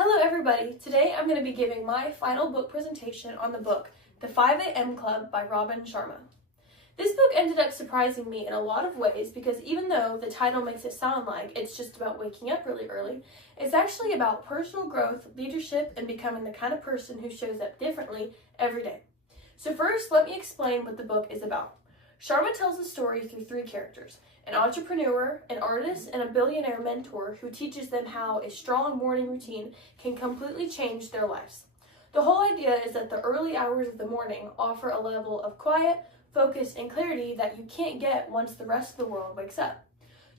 Hello everybody! Today I'm going to be giving my final book presentation on the book, The 5 a.m. Club by Robin Sharma. This book ended up surprising me in a lot of ways because even though the title makes it sound like it's just about waking up really early, it's actually about personal growth, leadership, and becoming the kind of person who shows up differently every day. So first, let me explain what the book is about. Sharma tells the story through three characters: an entrepreneur, an artist, and a billionaire mentor who teaches them how a strong morning routine can completely change their lives. The whole idea is that the early hours of the morning offer a level of quiet, focus, and clarity that you can't get once the rest of the world wakes up.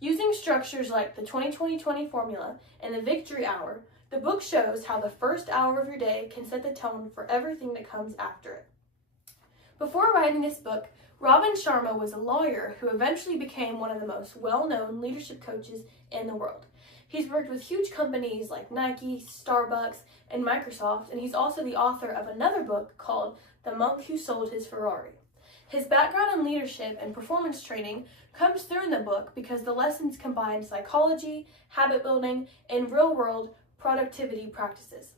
Using structures like the 20-20-20 formula and the victory hour, the book shows how the first hour of your day can set the tone for everything that comes after it. Before writing this book, Robin Sharma was a lawyer who eventually became one of the most well-known leadership coaches in the world. He's worked with huge companies like Nike, Starbucks, and Microsoft, and he's also the author of another book called The Monk Who Sold His Ferrari. His background in leadership and performance training comes through in the book because the lessons combine psychology, habit building, and real-world productivity practices.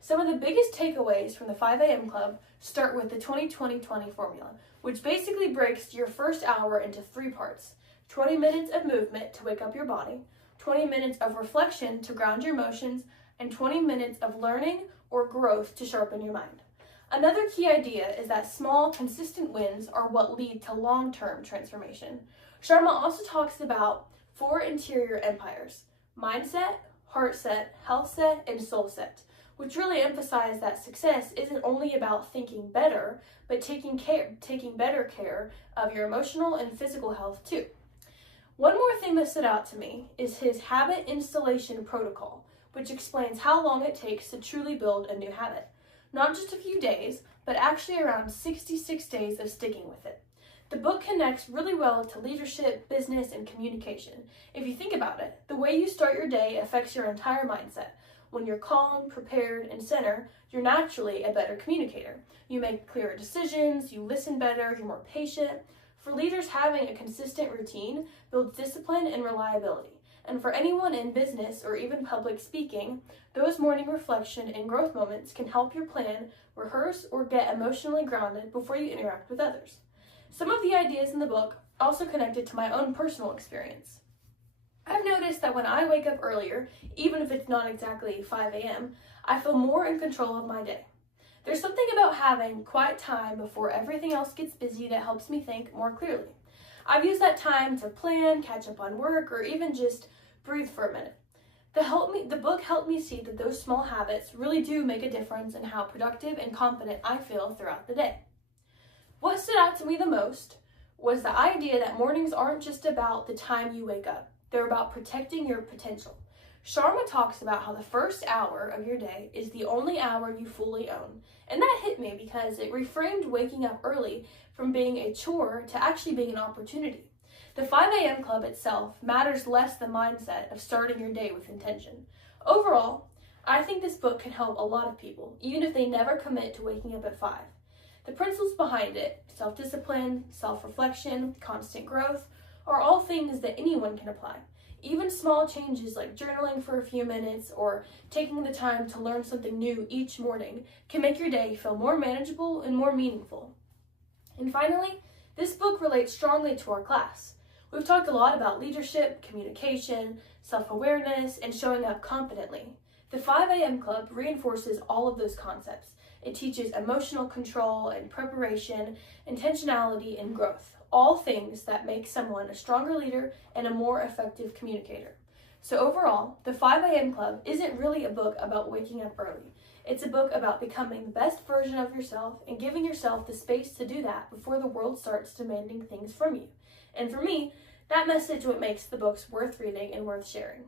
Some of the biggest takeaways from the 5 a.m. Club start with the 20-20-20 formula, which basically breaks your first hour into three parts: 20 minutes of movement to wake up your body, 20 minutes of reflection to ground your emotions, and 20 minutes of learning or growth to sharpen your mind. Another key idea is that small, consistent wins are what lead to long-term transformation. Sharma also talks about 4 interior empires: mindset, heart set, health set, and soul set, which really emphasize that success isn't only about thinking better, but taking better care of your emotional and physical health too. One more thing that stood out to me is his habit installation protocol, which explains how long it takes to truly build a new habit. Not just a few days, but actually around 66 days of sticking with it. The book connects really well to leadership, business, and communication. If you think about it, the way you start your day affects your entire mindset. When you're calm, prepared, and centered, you're naturally a better communicator. You make clearer decisions, you listen better, you're more patient. For leaders, having a consistent routine builds discipline and reliability. And for anyone in business or even public speaking, those morning reflection and growth moments can help you plan, rehearse, or get emotionally grounded before you interact with others. Some of the ideas in the book also connected to my own personal experience. I've noticed that when I wake up earlier, even if it's not exactly 5 a.m., I feel more in control of my day. There's something about having quiet time before everything else gets busy that helps me think more clearly. I've used that time to plan, catch up on work, or even just breathe for a minute. The book helped me see that those small habits really do make a difference in how productive and confident I feel throughout the day. What stood out to me the most was the idea that mornings aren't just about the time you wake up. They're about protecting your potential. Sharma talks about how the first hour of your day is the only hour you fully own. And that hit me because it reframed waking up early from being a chore to actually being an opportunity. The 5 a.m. Club itself matters less than the mindset of starting your day with intention. Overall, I think this book can help a lot of people, even if they never commit to waking up at 5. The principles behind it, self-discipline, self-reflection, constant growth, are all things that anyone can apply. Even small changes like journaling for a few minutes or taking the time to learn something new each morning can make your day feel more manageable and more meaningful. And finally, this book relates strongly to our class. We've talked a lot about leadership, communication, self-awareness, and showing up confidently. The 5 a.m. Club reinforces all of those concepts. It teaches emotional control and preparation, intentionality, and growth. All things that make someone a stronger leader and a more effective communicator. So overall, the 5 a.m. Club isn't really a book about waking up early. It's a book about becoming the best version of yourself and giving yourself the space to do that before the world starts demanding things from you. And for me, that message is what makes the books worth reading and worth sharing.